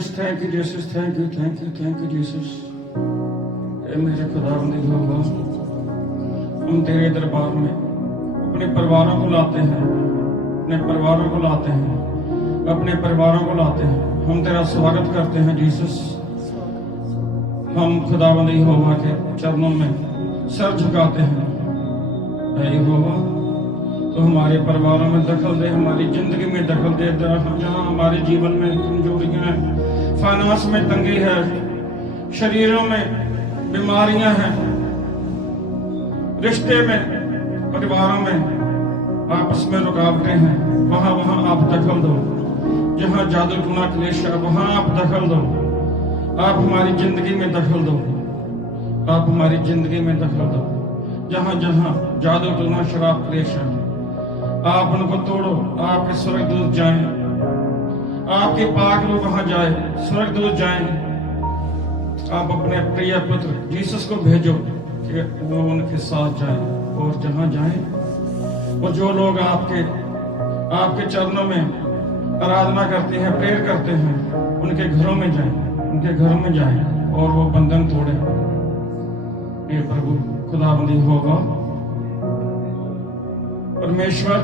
Jesus, thank you Jesus, thank you thank you thank you Jesus. मेरे खुदावंद यहोवा, हम तेरे दरबार में अपने परिवारों को लाते हैं, अपने परिवारों को लाते हैं, अपने परिवारों को लाते हैं। हम तेरा स्वागत करते हैं जीसस। हम खुदावंद यहोवा के चरणों में सर झुकाते हैं। ऐ यहोवा, तो हमारे परिवारों में दखल दे, हमारी जिंदगी में दखल दे। जहाँ हमारे जीवन में कमजोरियां हैं, फाइनेंस में तंगी है, शरीरों में बीमारियां हैं, रिश्ते में, परिवारों में आपस में रुकावटें हैं, वहां आप दखल दो। जहां जादू टूना क्लेश है, वहां आप दखल दो। आप हमारी जिंदगी में दखल दो, आप हमारी जिंदगी में दखल दो। जहां जहां जादू टूना शराब क्लेश है, आप उनको तोड़ो। आपके स्वर्गदूत जाएं, आपके पाक लोग वहां जाए, स्वर्गदूत जाएं। आप अपने प्रिय पुत्र जीसस को भेजो कि वो उनके साथ जाए, और जहां जाए वो जो लोग आपके चरणों में आराधना करते हैं, प्रेयर करते हैं, उनके घरों में जाएं, उनके घरों में जाएं और वो बंधन तोड़े। ये प्रभु खुदाबंदी होगा। परमेश्वर,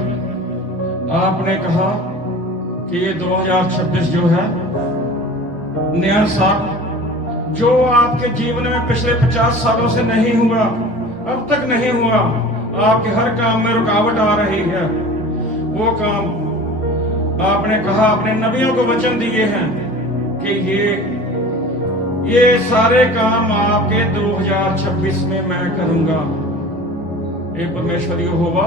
आपने कहा कि ये 2026 जो है नया साल, जो आपके जीवन में पिछले 50 सालों से नहीं हुआ, अब तक नहीं हुआ, आपके हर काम में रुकावट आ रही है, वो काम आपने कहा, अपने नबियों को वचन दिए हैं कि ये सारे काम आपके 2026 में मैं करूंगा। ये परमेश्वर यहोवा,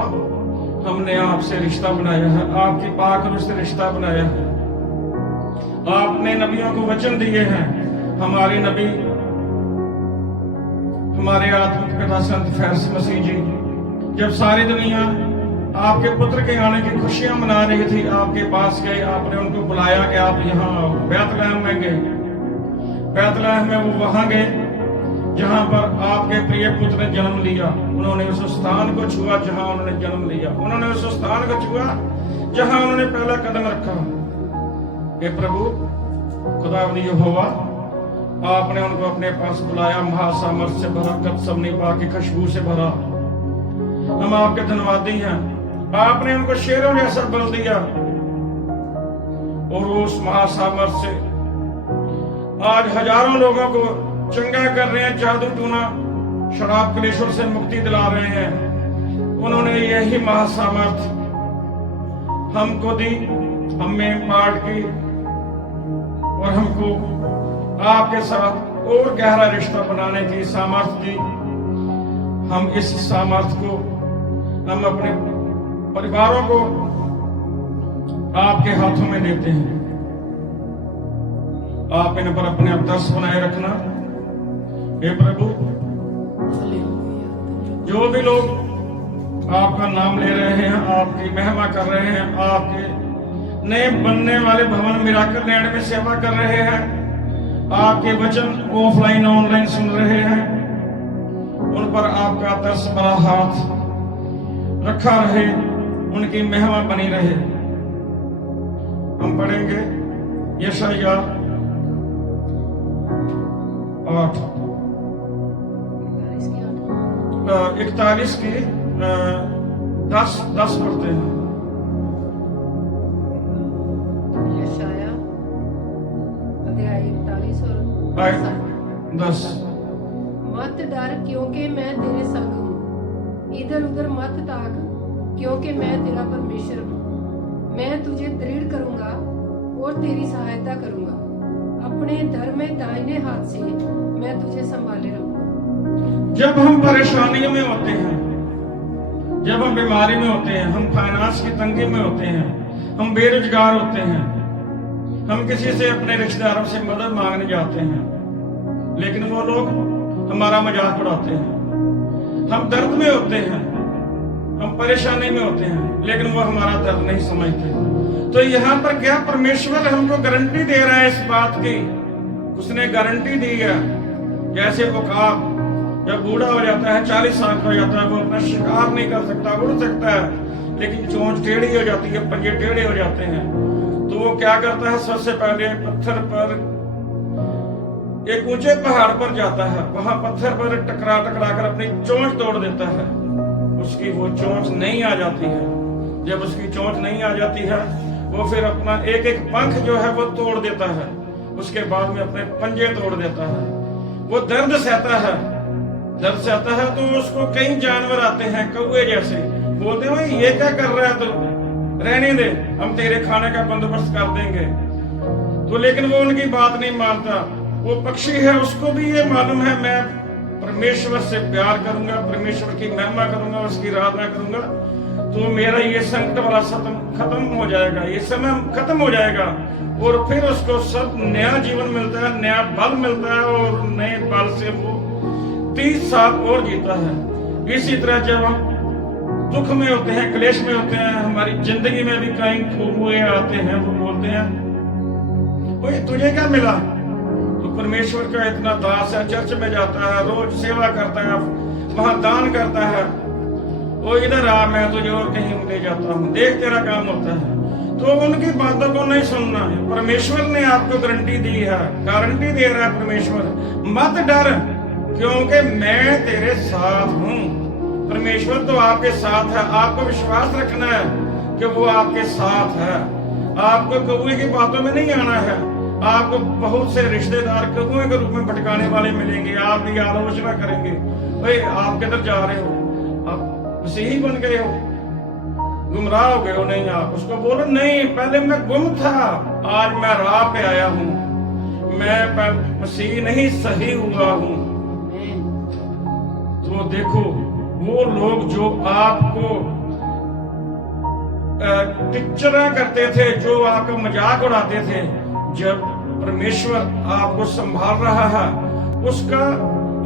हमने आपसे रिश्ता बनाया है, आपकी पाक रूह से रिश्ता बनाया है। आपने नबियों को वचन दिए हैं। हमारे नबी, हमारे आत्मिक पिता संत फैज मसीह जी, जब सारी दुनिया आपके पुत्र के आने की खुशियां मना रही थी, आपके पास गए, आपने उनको बुलाया कि आप यहाँ आओ। बैतलहम में गए, बैतलहम में वो वहां गए जहां पर आपके प्रिय पुत्र ने जन्म लिया। उन्होंने उस स्थान को छुआ जहां उन्होंने जन्म लिया, उन्होंने उस स्थान को छुआ जहां उन्होंने पहला कदम रखा। हे प्रभु खुदावंद यहोवा, आपने उनको अपने पास बुलाया, महासामर्थ से भरा, गत्समनी पाक की खुशबू से भरा। हम आपके धन्यवादी हैं। आपने उनको शेरों जैसा बल दिया, और उस महासामर्थ से आज हजारों लोगों को चंगा कर रहे हैं, जादू टूना शराब क्लेशों से मुक्ति दिला रहे हैं। उन्होंने यही महासामर्थ हमको दी, हमें पाठ की, और हमको आपके साथ और गहरा रिश्ता बनाने की सामर्थ्य दी। हम इस सामर्थ्य को, हम अपने परिवारों को आपके हाथों में देते हैं। आप इन पर अपने दर्श बनाए रखना। हे प्रभु, जो भी लोग आपका नाम ले रहे हैं, आपकी महिमा कर रहे हैं, आपके नए बनने वाले भवन मिराकल लैंड में सेवा कर रहे हैं, आपके वचन ऑफलाइन ऑनलाइन सुन रहे हैं, उन पर आपका दर्श भरा हाथ रखा रहे, उनकी महिमा बनी रहे। हम पढ़ेंगे यशायाह 41 की 10 पढ़ते हैं। यशायाह अध्याय 41 और 10। मत डर, क्योंकि मैं तेरे संग हूँ। इधर उधर मत ताक, क्योंकि मैं तेरा परमेश्वर हूँ। मैं तुझे दृढ़ करूंगा और तेरी सहायता करूंगा। अपने धर्म दाहिने हाथ से मैं तुझे संभाले रखूंगा। जब हम परेशानियों में होते हैं, जब हम बीमारी में होते हैं, हम फाइनेंस की तंगी में होते हैं, हम बेरोजगार होते हैं, हम किसी से अपने रिश्तेदारों से मदद मांगने जाते हैं, लेकिन वो लोग हमारा मजाक उड़ाते हैं। हम दर्द में होते हैं, हम परेशानी में होते हैं, लेकिन वो हमारा दर्द नहीं समझते। तो यहाँ पर क्या परमेश्वर हमको गारंटी दे रहा है इस बात की? उसने गारंटी दी है, जैसे उकाब जब बूढ़ा हो जाता है, 40 साल का हो जाता है, वो अपना शिकार नहीं कर सकता, उड़ सकता है, लेकिन चोंच टेढ़ी हो जाती है, पंजे टेढ़े हो जाते हैं, तो वो क्या करता है? सबसे पहले पत्थर पर एक ऊंचे पहाड़ पर जाता है, वहां पत्थर पर टकरा टकरा कर अपनी चोंच तोड़ देता है। उसकी वो चोंच नहीं आ जाती है। जब उसकी चोंच नहीं आ जाती है, वो फिर अपना एक एक पंख जो है वो तोड़ देता है। उसके बाद में अपने पंजे तोड़ देता है। वो दर्द सहता है। दर्द सहता है तो उसको कई जानवर आते हैं कौए जैसे, बोलते हैं भाई ये क्या कर रहा है, तो रहने दे, हम तेरे खाने का बंदोबस्त कर देंगे। तो लेकिन वो उनकी बात नहीं मानता। वो पक्षी है, उसको भी ये मालूम है मैं परमेश्वर से प्यार करूंगा, परमेश्वर की महिमा करूंगा, उसकी आराधना करूंगा, तो मेरा ये संकट वाला खत्म हो जाएगा, ये समय खत्म हो जाएगा। और फिर उसको सब नया जीवन मिलता है, नया बल मिलता है, और नए बल से वो 30 साल और जीता है। इसी तरह जब हम दुख में होते हैं, क्लेश में होते हैं, हमारी जिंदगी में भी कई हुए आते हैं, वो बोलते हैं ओए तुझे क्या मिला? तो परमेश्वर का इतना दास है, चर्च में जाता है, रोज सेवा करता है, वहां दान करता है, वो इधर आ, मैं तुझे और कहीं ले जाता हूँ, देख तेरा काम होता है। तो उनकी बातों को नहीं सुनना है। परमेश्वर ने आपको गारंटी दी है, गारंटी दे रहा है परमेश्वर, मत डर क्योंकि मैं तेरे साथ हूँ। परमेश्वर तो आपके साथ है। आपको विश्वास रखना है कि वो आपके साथ है। आपको कौए की बातों में नहीं आना है। आपको बहुत से रिश्तेदार कौए के रूप में भटकाने वाले मिलेंगे, आपकी आलोचना करेंगे, भाई आप किधर जा रहे हो, आप मसीही बन गए हो, गुमराह हो गए हो। नहीं, आप उसको बोलो नहीं, पहले मैं गुम था, आज मैं राह पे आया हूँ, मैं मसीह नहीं सही हुआ हूँ। तो देखो वो लोग जो आपको टिचरा करते थे, जो आपका मजाक उड़ाते थे, जब परमेश्वर आपको संभाल रहा है, उसका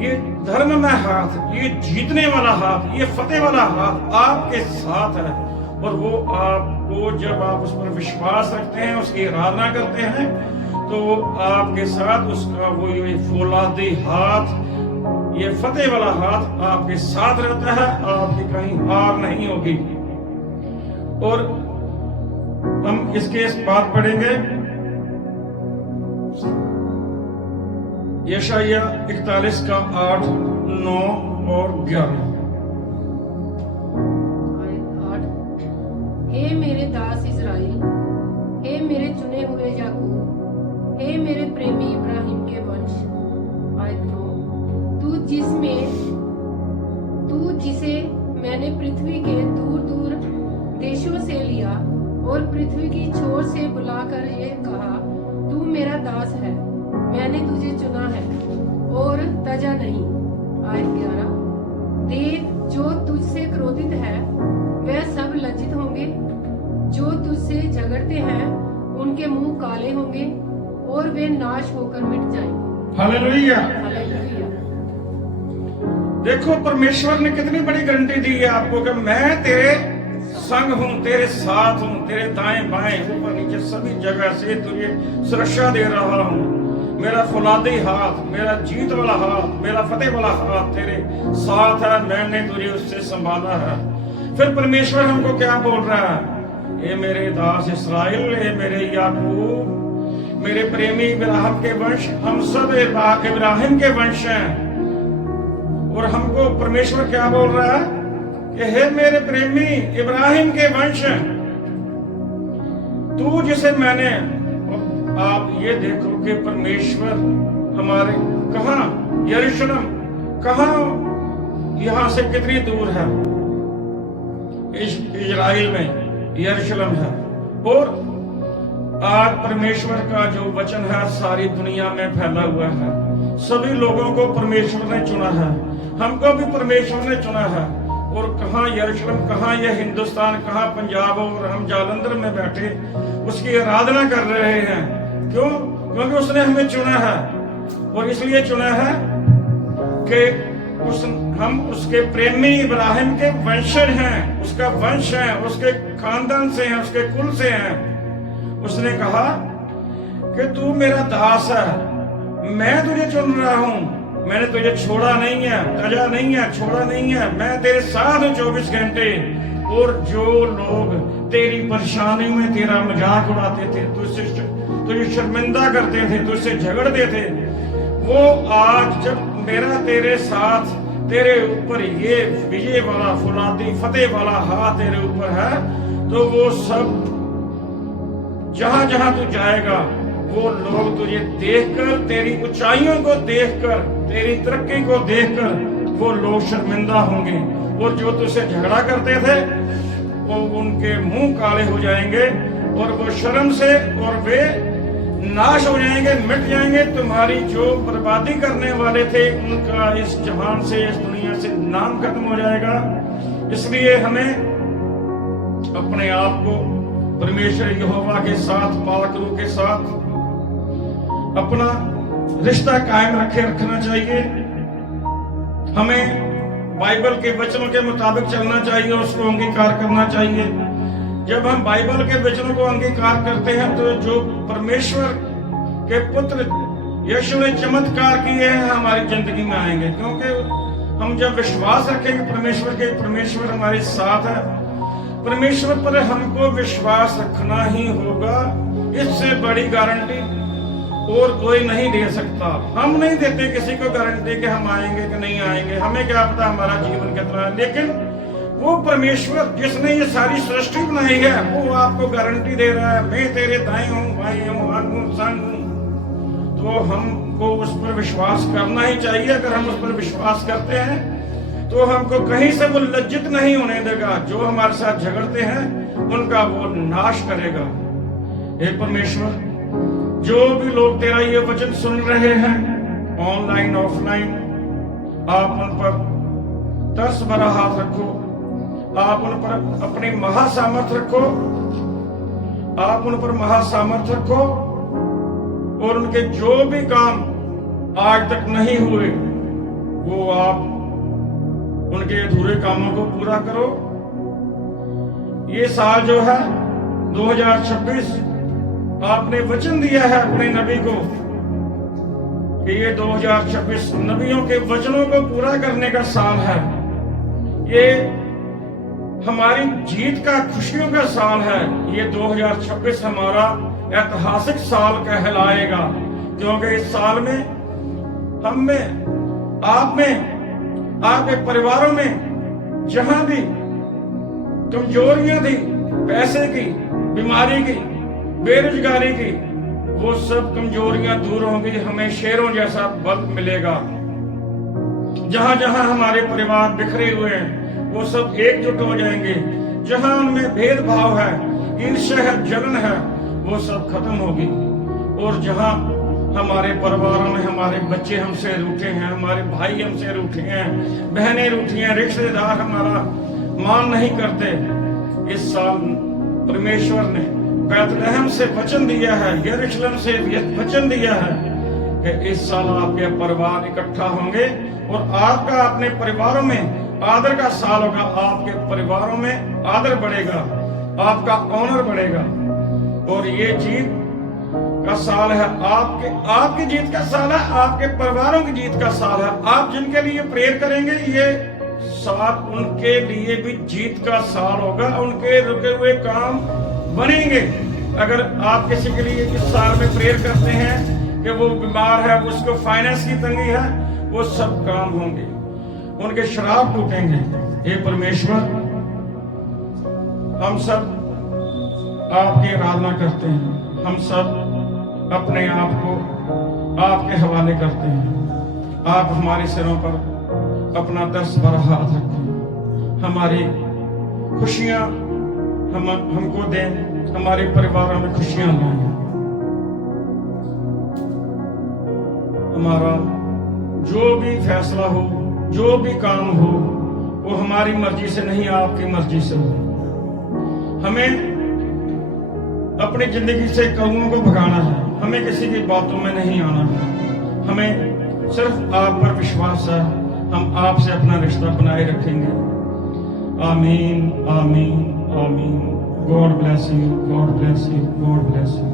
ये धर्ममय हाथ, ये जीतने वाला हाथ, ये फतेह वाला हाथ आपके साथ है। और वो आपको जब आप उस पर विश्वास रखते हैं, उसकी आराधना करते हैं, तो आपके साथ उसका वो ये फौलादी हाथ, ये फतेह वाला हाथ आपके साथ रहता है। आपकी कहीं हार नहीं होगी। और हम इसके बाद पढ़ेंगे यशाया 41 का 8, 9 और 11। हे मेरे दास इज़राइल, हे मेरे चुने हुए याकूब, हे मेरे प्रेमी इब्राहिम के वंश। आयत 9, तू जिसे मैंने पृथ्वी के दूर दूर देशों से लिया और पृथ्वी की छोर से बुलाकर ये कहा, तू मेरा दास है, मैंने तुझे चुना है और तजा नहीं। आयत 11, देख जो तुझसे क्रोधित है वह सब लज्जित होंगे, जो तुझसे झगड़ते हैं उनके मुंह काले होंगे और वे नाश होकर मिट जाएंगे। हालेलुया। हालेलुया। देखो परमेश्वर ने कितनी बड़ी गारंटी दी है आपको कि मैं तेरे संग हूँ, तेरे साथ हूँ, तेरे दाएं बाएं ऊपर नीचे सभी जगह से तुझे सुरक्षा दे रहा हूँ। मेरा फौलादी हाथ, मेरा जीत वाला हाथ, मेरा फतेह वाला हाथ तेरे साथ है, मैंने तुझे उससे संभाला है। फिर परमेश्वर हमको क्या बोल रहा है? ये मेरे दास इस्राएल, ये मेरे याकूब, मेरे प्रेमी इब्राहिम के वंश, हम सब इब्राहिम के वंश हैं। और हमको परमेश्वर क्या बोल रहा है कि हे मेरे प्रेमी इब्राहिम के वंश, तू जिसे मैंने, आप ये देखो कि परमेश्वर हमारे कहाँ, यरूशलेम कहाँ, यहां से कितनी दूर है, इजराइल में यरूशलेम है। और आज परमेश्वर का जो वचन है सारी दुनिया में फैला हुआ है। सभी लोगों को परमेश्वर ने चुना है, हमको भी परमेश्वर ने चुना है। और कहाँ यरूशलेम, कहाँ यह हिंदुस्तान, कहाँ पंजाब, और हम जालंधर में बैठे उसकी आराधना कर रहे हैं। क्यों? क्योंकि उसने हमें चुना है। और इसलिए चुना है कि हम उसके प्रेमी इब्राहिम के वंशज हैं, उसका वंश है, उसके खानदान से हैं, उसके कुल से हैं। उसने कहा कि तू मेरा दास है, मैं तुझे चुन रहा हूं, मैंने तुझे छोड़ा नहीं है, तजा नहीं है, छोड़ा नहीं है, मैं तेरे साथ हूं 24 घंटे। और जो लोग तेरी परेशानी में तेरा मजाक उड़ाते थे, तुझे शर्मिंदा करते थे, तुझसे झगड़ते थे, वो आज जब मेरा तेरे साथ, तेरे ऊपर ये विजय वाला फुलादी फतेह वाला हाथ तेरे ऊपर है, तो वो सब जहां जहां तू जाएगा वो लोग तुझे देखकर, तेरी ऊंचाइयों को देखकर, तेरी तरक्की को देखकर वो लोग शर्मिंदा होंगे, और जो तुझसे झगड़ा करते थे वो उनके मुंह काले हो जाएंगे और वो शर्म से और वे नाश हो जाएंगे, मिट जाएंगे। तुम्हारी जो बर्बादी करने वाले थे उनका इस जहान से, इस दुनिया से नाम खत्म हो जाएगा। इसलिए हमें अपने आप को परमेश्वर यहोवा के साथ, पाक रूह के साथ अपना रिश्ता कायम रखना चाहिए। हमें बाइबल के वचनों के मुताबिक चलना चाहिए, उसको अंगीकार करना चाहिए। जब हम बाइबल के वचनों को अंगीकार करते हैं तो जो परमेश्वर के पुत्र यीशु ने चमत्कार किए हैं हमारी जिंदगी में आएंगे, क्योंकि हम जब विश्वास रखेंगे परमेश्वर के, परमेश्वर हमारे साथ है, परमेश्वर पर हमको विश्वास रखना ही होगा। इससे बड़ी गारंटी और कोई नहीं दे सकता। हम नहीं देते किसी को गारंटी कि हम आएंगे कि नहीं आएंगे, हमें क्या पता हमारा जीवन कितना है, लेकिन वो परमेश्वर जिसने ये सारी सृष्टि बनाई है वो आपको गारंटी दे रहा है, मैं तेरे दाएं हूँ, भाई हूँ, अंग हूँ, संग हूँ। तो हमको उस पर विश्वास करना ही चाहिए। अगर हम उस पर विश्वास करते हैं तो हमको कहीं से वो लज्जित नहीं होने देगा। जो हमारे साथ झगड़ते हैं उनका वो नाश करेगा। हे परमेश्वर, जो भी लोग तेरा ये वचन सुन रहे हैं, ऑनलाइन ऑफलाइन, आप उन पर तरस भरा हाथ रखो, आप उन पर अपनी महासामर्थ रखो, आप उन पर महासामर्थ रखो, और उनके जो भी काम आज तक नहीं हुए वो आप उनके अधूरे कामों को पूरा करो। ये साल जो है 2026, आपने वचन दिया है अपने नबी को कि ये 2026 नबियों के वचनों को पूरा करने का साल है। ये हमारी जीत का, खुशियों का साल है। ये 2026 हमारा ऐतिहासिक साल कहलाएगा, क्योंकि इस साल में हम में, आप में, आपके परिवारों में जहां भी कमजोरियां थी, पैसे की, बीमारी की, बेरोजगारी की, वो सब कमजोरियां दूर होंगी। हमें शेरों जैसा बल मिलेगा। जहां जहां हमारे परिवार बिखरे हुए हैं वो सब एकजुट हो जाएंगे। जहां उनमें भेदभाव है, ईर्ष्या है, जलन है, वो सब खत्म होगी। और जहां हमारे परिवारों में हमारे बच्चे हमसे रूठे हैं, हमारे भाई हमसे रूठे हैं, बहनें रूठी हैं, रिश्तेदार हमारा मान नहीं करते, इस साल परमेश्वर ने बैतलहम से वचन दिया है, यरूशलेम से वचन दिया है कि इस साल आपके परिवार इकट्ठा होंगे और आपका अपने परिवारों में आदर का साल होगा। आपके परिवारों में आदर बढ़ेगा, आपका ऑनर बढ़ेगा, और ये जीत का साल है, आपकी जीत का साल है, आपके परिवारों की जीत का साल है। आप जिनके लिए प्रेयर करेंगे ये साल उनके लिए भी जीत का साल होगा, उनके रुके हुए काम बनेंगे। अगर आप किसी के लिए इस साल में प्रेयर करते हैं कि वो बीमार है, उसको फाइनेंस की तंगी है, वो सब काम होंगे, उनके श्राप टूटेंगे। हे परमेश्वर, हम सब आपकी आराधना करते हैं, हम सब अपने आप को आपके हवाले करते हैं। आप हमारे सिरों पर अपना दर्स भरा हाथ रखें, हमारी खुशियां हमको दें, हमारे परिवारों में खुशियां लाएं। हमारा जो भी फैसला हो, जो भी काम हो, वो हमारी मर्जी से नहीं, आपकी मर्जी से हो। हमें अपनी जिंदगी से कौमों को भगाना है, हमें किसी की बातों में नहीं आना है। हमें सिर्फ आप पर विश्वास है, हम आपसे अपना रिश्ता बनाए रखेंगे। आमीन, आमीन, आमीन। God bless you, God bless you, God bless you.